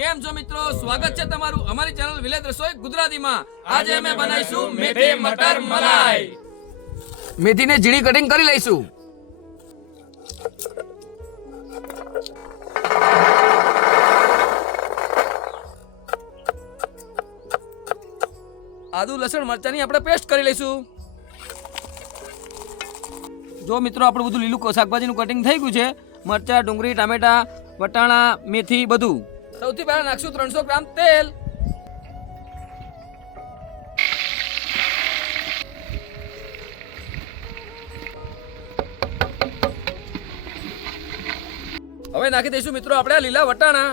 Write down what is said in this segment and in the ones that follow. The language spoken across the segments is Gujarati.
કેમ છો મિત્રો? સ્વાગત છે તમારું અમારી ચેનલ વિલેજ રસોઈ ગુજરાતીમાં. આજે અમે બનાવીશું મેથી મટર મલાઈ. મેથીને ઝીણી કટિંગ કરી લઈશું. આદુ લસણ મરચાની આપણે પેસ્ટ કરી લઈશું. જો મિત્રો આપણું બધું લીલું શાકભાજીનું કટિંગ થઈ ગયું છે. મરચા, ડુંગળી, ટામેટા, વટાણા, મેથી બધું. સૌથી પહેલા નાખશું 300 ગ્રામ તેલ. હવે નાખી દઈશું મિત્રો આપણે લીલા વટાણા.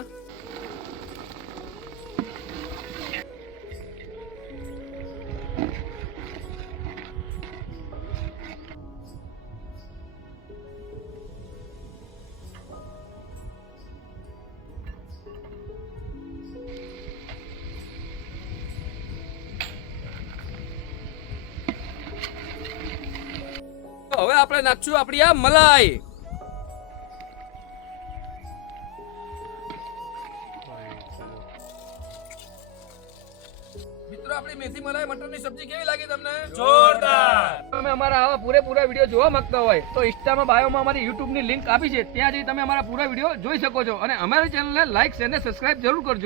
હવે આપણે નાખશું આપણી આ મલાઈ. મિત્રો આપણી મેથી મલાઈ મટરની સબ્જી કેવી લાગી તમને? જોરદાર. તમે અમારા આવા પૂરેપૂરા વિડીયો જોવા માંગતા હોય તો ઇન્સ્ટામાં બાયોમાં અમારી યુટ્યુબની લિંક આપી છે, ત્યાં જઈ તમે અમારા પૂરા વિડીયો જોઈ શકો છો અને અમારી ચેનલને લાઈક શેર અને સબસ્ક્રાઇબ જરૂર કરજો.